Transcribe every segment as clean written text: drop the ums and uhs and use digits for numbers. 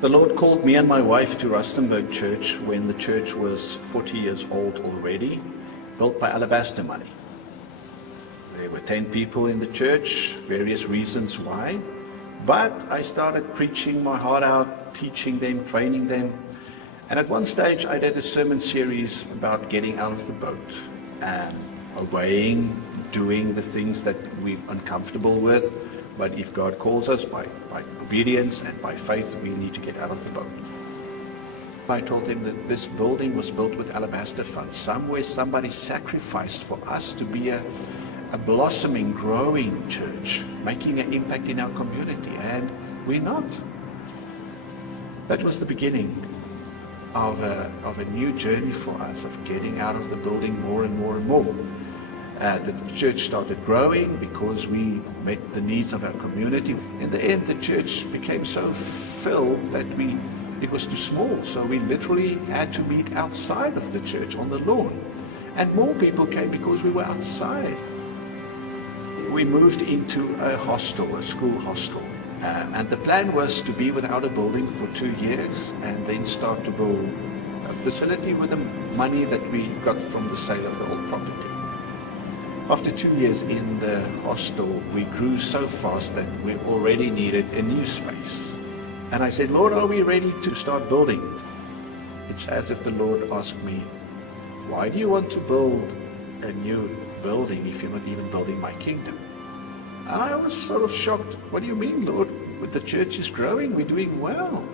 The Lord called me and my wife to Rustenburg Church when the church was 40 years old already, built by Alabastro money. There were 10 people in the church, various reasons why. But I started preaching my heart out, teaching them, training them. And at one stage I did a sermon series about getting out of the boat and obeying, doing the things that we're uncomfortable with. But if God calls us by obedience and by faith, we need to get out of the boat. I told him that this building was built with Alabastro funds. Somewhere somebody sacrificed for us to be a blossoming, growing church, making an impact in our community, and we're not. That was the beginning of a new journey for us, of getting out of the building more and more and more. The church started growing because we met the needs of our community. In the end, the church became so filled that it was too small, so we literally had to meet outside of the church on the lawn. And more people came because we were outside. We moved into a hostel, a school hostel. And the plan was to be without a building for 2 years and then start to build a facility with the money that we got from the sale of the old property. After 2 years in the hostel, we grew so fast that we already needed a new space. And I said, Lord, are we ready to start building? It's as if the Lord asked me, why do you want to build a new building if you're not even building my kingdom? And I was sort of shocked. What do you mean, Lord? The church is growing, we're doing well.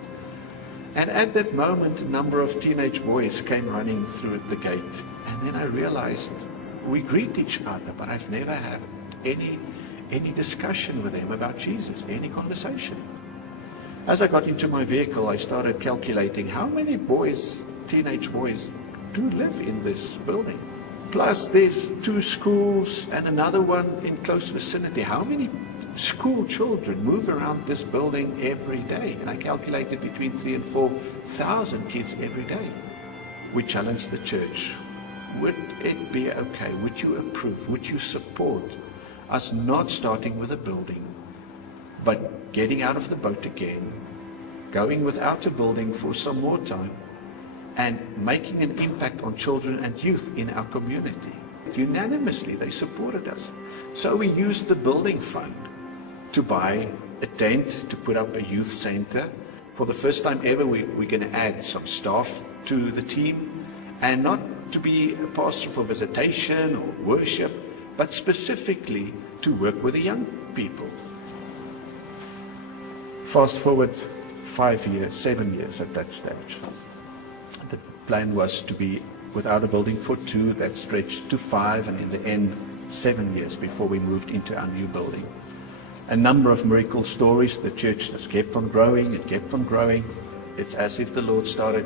And at that moment, a number of teenage boys came running through the gate. And then I realized we greet each other, but I've never had any discussion with them about Jesus, any conversation. As I got into my vehicle, I started calculating how many boys, teenage boys, do live in this building. Plus there's 2 schools and another one in close vicinity. How many school children move around this building every day? And I calculated between 3,000 and 4,000 kids every day. We challenged the church. Would it be okay? Would you approve? Would you support us not starting with a building, but getting out of the boat again, going without a building for some more time, and making an impact on children and youth in our community? Unanimously, they supported us. So we used the building fund to buy a tent, to put up a youth center. For the first time ever, we're going to add some staff to the team, and not to be a pastor for visitation or worship, but specifically to work with the young people. Fast forward 5 years, 7 years at that stage. The plan was to be without a building for 2, that stretched to 5, and in the end, 7 years before we moved into our new building. A number of miracle stories. The church just kept on growing, it kept on growing. It's as if the Lord started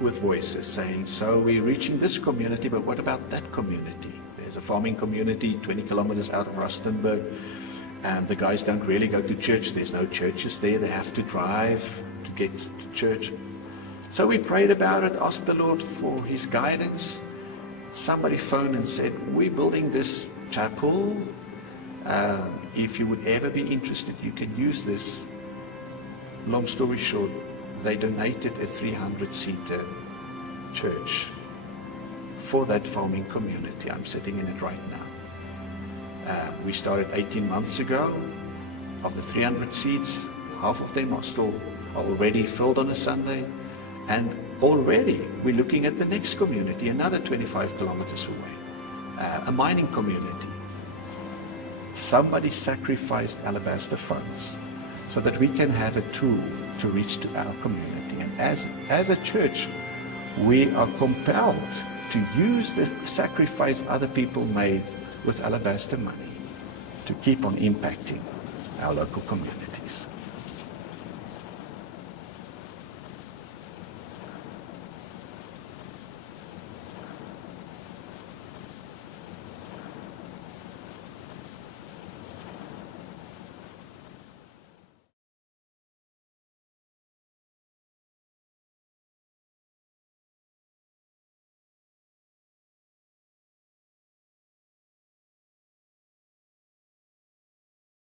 with voices saying, so we're reaching this community, but what about that community? There's a farming community 20 kilometers out of Rustenburg, and the guys don't really go to church. There's no churches there. They have to drive to get to church. So we prayed about it, asked the Lord for his guidance. Somebody phoned and said, we're building this chapel. If you would ever be interested, you can use this. Long story short, they donated a 300-seater church for that farming community. I'm sitting in it right now. We started 18 months ago. Of the 300 seats, half of them are already filled on a Sunday. And already we're looking at the next community, another 25 kilometers away, a mining community. Somebody sacrificed Alabastro funds so that we can have a tool to reach to our community. And as a church, we are compelled to use the sacrifice other people made with Alabastro money to keep on impacting our local communities.